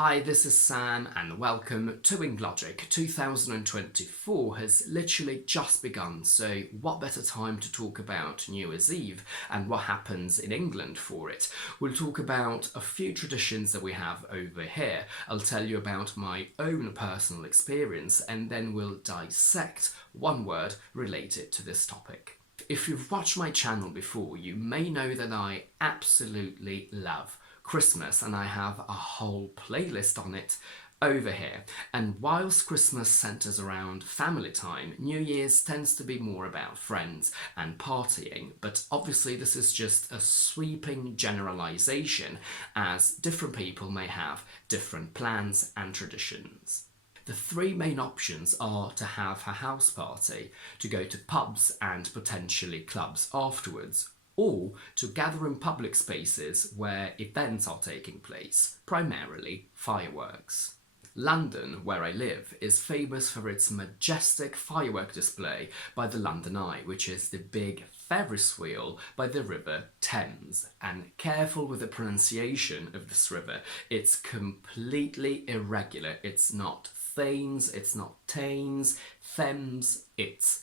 Hi, this is Sam and welcome to Logic. 2024 has literally just begun, so what better time to talk about New Year's Eve and what happens in England for it. We'll talk about a few traditions that we have over here. I'll tell you about my own personal experience and then we'll dissect one word related to this topic. If you've watched my channel before, you may know that I absolutely love Christmas and I have a whole playlist on it over here. And whilst Christmas centres around family time, New Year's tends to be more about friends and partying, but obviously this is just a sweeping generalisation as different people may have different plans and traditions. The three main options are to have a house party, to go to pubs and potentially clubs afterwards, or to gather in public spaces where events are taking place, primarily fireworks. London, where I live, is famous for its majestic firework display by the London Eye, which is the big Ferris wheel by the River Thames. And careful with the pronunciation of this river, it's completely irregular. It's not Thames, it's not Thames, Thames, it's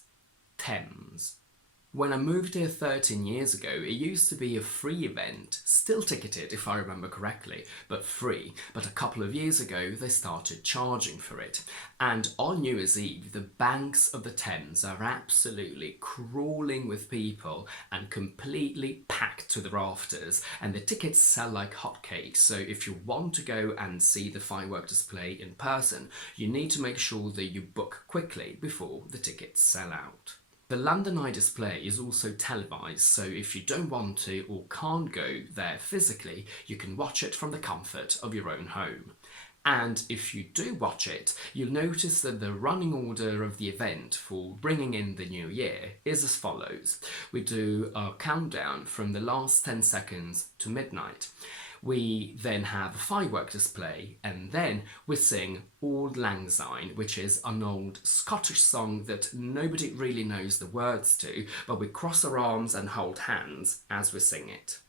Thames. When I moved here 13 years ago, it used to be a free event, still ticketed if I remember correctly, but free. But a couple of years ago, they started charging for it. And on New Year's Eve, the banks of the Thames are absolutely crawling with people and completely packed to the rafters. And the tickets sell like hotcakes. So if you want to go and see the firework display in person, you need to make sure that you book quickly before the tickets sell out. The London Eye display is also televised, so if you don't want to or can't go there physically, you can watch it from the comfort of your own home. And if you do watch it, you'll notice that the running order of the event for bringing in the new year is as follows. We do a countdown from the last 10 seconds to midnight. We then have a firework display and then we sing Auld Lang Syne, which is an old Scottish song that nobody really knows the words to, but we cross our arms and hold hands as we sing it.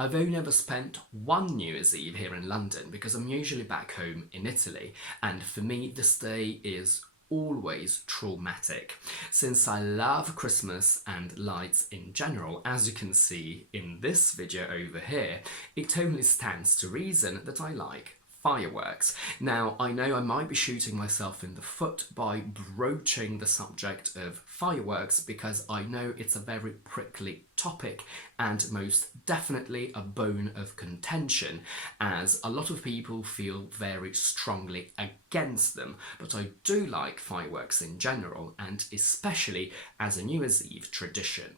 I've only ever spent one New Year's Eve here in London because I'm usually back home in Italy, and for me this day is always traumatic. Since I love Christmas and lights in general, as you can see in this video over here, it only stands to reason that I like fireworks. Now, I know I might be shooting myself in the foot by broaching the subject of fireworks because I know it's a very prickly topic and most definitely a bone of contention, as a lot of people feel very strongly against them, but I do like fireworks in general and especially as a New Year's Eve tradition.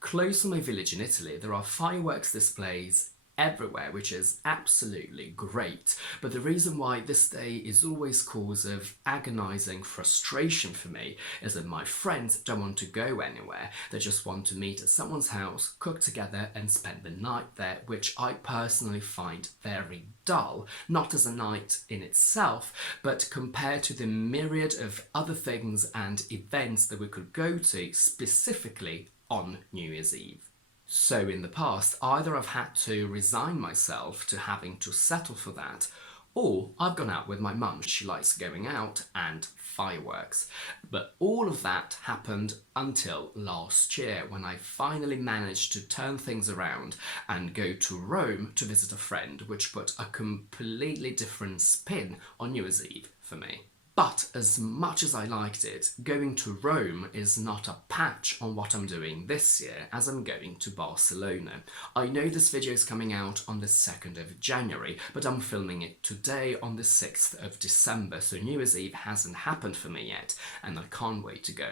Close to my village in Italy, there are fireworks displays everywhere, which is absolutely great. But the reason why this day is always cause of agonizing frustration for me is that my friends don't want to go anywhere. They just want to meet at someone's house, cook together and spend the night there, which I personally find very dull. Not as a night in itself, but compared to the myriad of other things and events that we could go to specifically on New Year's Eve. So in the past, either I've had to resign myself to having to settle for that, or I've gone out with my mum. She likes going out and fireworks. But all of that happened until last year when I finally managed to turn things around and go to Rome to visit a friend, which put a completely different spin on New Year's Eve for me. But as much as I liked it, going to Rome is not a patch on what I'm doing this year, as I'm going to Barcelona. I know this video is coming out on the 2nd of January, but I'm filming it today on the 6th of December, so New Year's Eve hasn't happened for me yet, and I can't wait to go.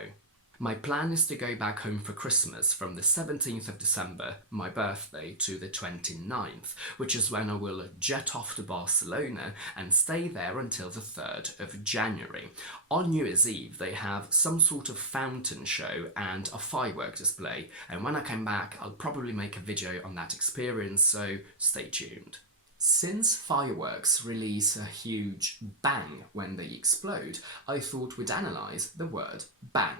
My plan is to go back home for Christmas from the 17th of December, my birthday, to the 29th, which is when I will jet off to Barcelona and stay there until the 3rd of January. On New Year's Eve, they have some sort of fountain show and a firework display, and when I come back, I'll probably make a video on that experience, so stay tuned. Since fireworks release a huge bang when they explode, I thought we'd analyse the word bang.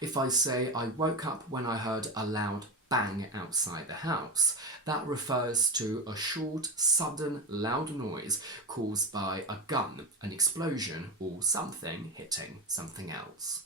If I say I woke up when I heard a loud bang outside the house. That refers to a short, sudden, loud noise caused by a gun, an explosion, or something hitting something else.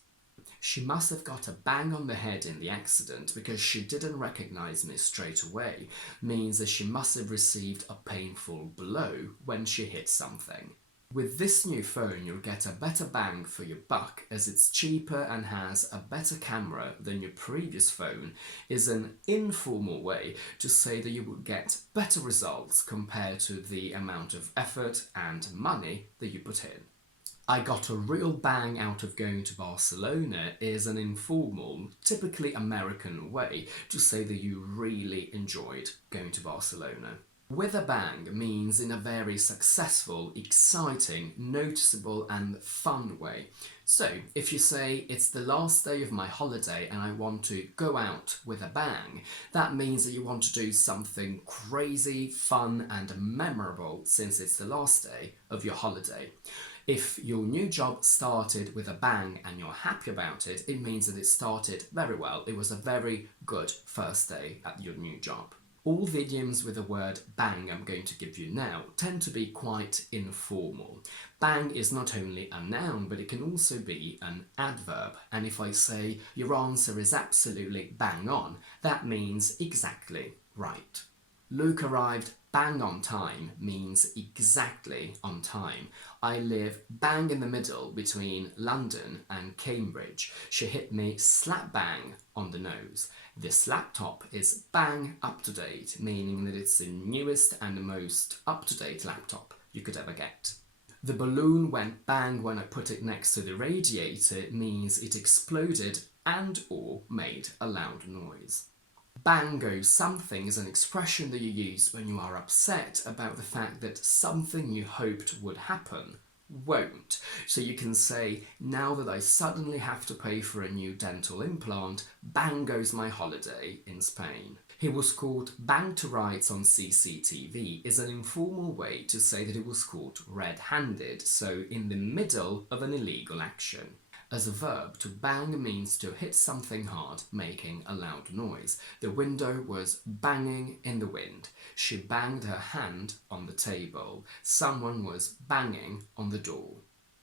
She must have got a bang on the head in the accident because she didn't recognise me straight away, means that she must have received a painful blow when she hit something. With this new phone, you'll get a better bang for your buck as it's cheaper and has a better camera than your previous phone. Is an informal way to say that you will get better results compared to the amount of effort and money that you put in. I got a real bang out of going to Barcelona is an informal, typically American way to say that you really enjoyed going to Barcelona. With a bang means in a very successful, exciting, noticeable and fun way. So if you say it's the last day of my holiday and I want to go out with a bang, that means that you want to do something crazy, fun and memorable since it's the last day of your holiday. If your new job started with a bang and you're happy about it, it means that it started very well. It was a very good first day at your new job. All the idioms with the word bang I'm going to give you now tend to be quite informal. Bang is not only a noun, but it can also be an adverb. And if I say your answer is absolutely bang on, that means exactly right. Luke arrived bang on time means exactly on time. I live bang in the middle between London and Cambridge. She hit me slap bang on the nose. This laptop is bang up to date, meaning that it's the newest and the most up-to-date laptop you could ever get. The balloon went bang when I put it next to the radiator means it exploded and or made a loud noise. Bang goes something is an expression that you use when you are upset about the fact that something you hoped would happen won't. So you can say, now that I suddenly have to pay for a new dental implant, bang goes my holiday in Spain. He was caught bang to rights on CCTV is an informal way to say that he was caught red-handed, so in the middle of an illegal action. As a verb, to bang means to hit something hard, making a loud noise. The window was banging in the wind. She banged her hand on the table. Someone was banging on the door.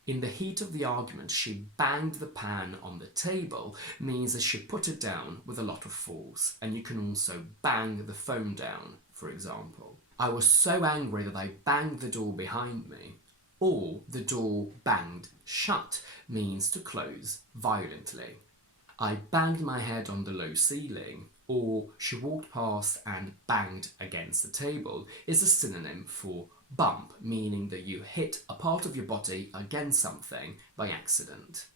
In the heat of the argument, she banged the pan on the table means that she put it down with a lot of force. And you can also bang the phone down, for example. I was so angry that I banged the door behind me. Or the door banged shut means to close violently. I banged my head on the low ceiling, or she walked past and banged against the table is a synonym for bump, meaning that you hit a part of your body against something by accident.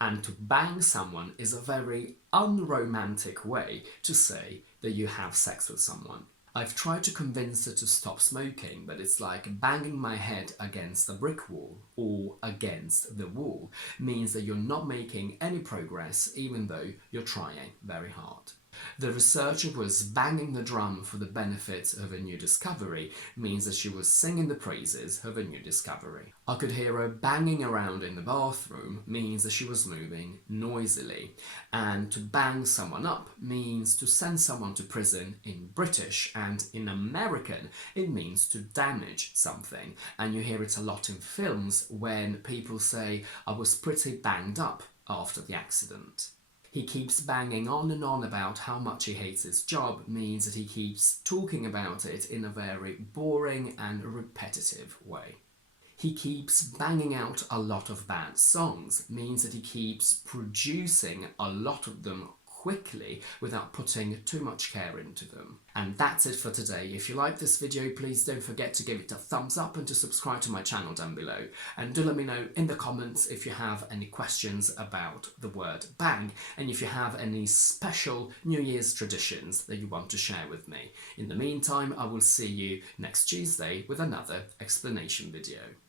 And to bang someone is a very unromantic way to say that you have sex with someone. I've tried to convince her to stop smoking, but it's like banging my head against a brick wall or against the wall means that you're not making any progress even though you're trying very hard. The researcher was banging the drum for the benefit of a new discovery means that she was singing the praises of a new discovery. I could hear her banging around in the bathroom means that she was moving noisily. And to bang someone up means to send someone to prison in British, and in American it means to damage something. And you hear it a lot in films when people say, I was pretty banged up after the accident. He keeps banging on and on about how much he hates his job means that he keeps talking about it in a very boring and repetitive way. He keeps banging out a lot of bad songs means that he keeps producing a lot of them quickly without putting too much care into them. And that's it for today. If you like this video, please don't forget to give it a thumbs up and to subscribe to my channel down below. And do let me know in the comments if you have any questions about the word bang and if you have any special New Year's traditions that you want to share with me. In the meantime, I will see you next Tuesday with another explanation video.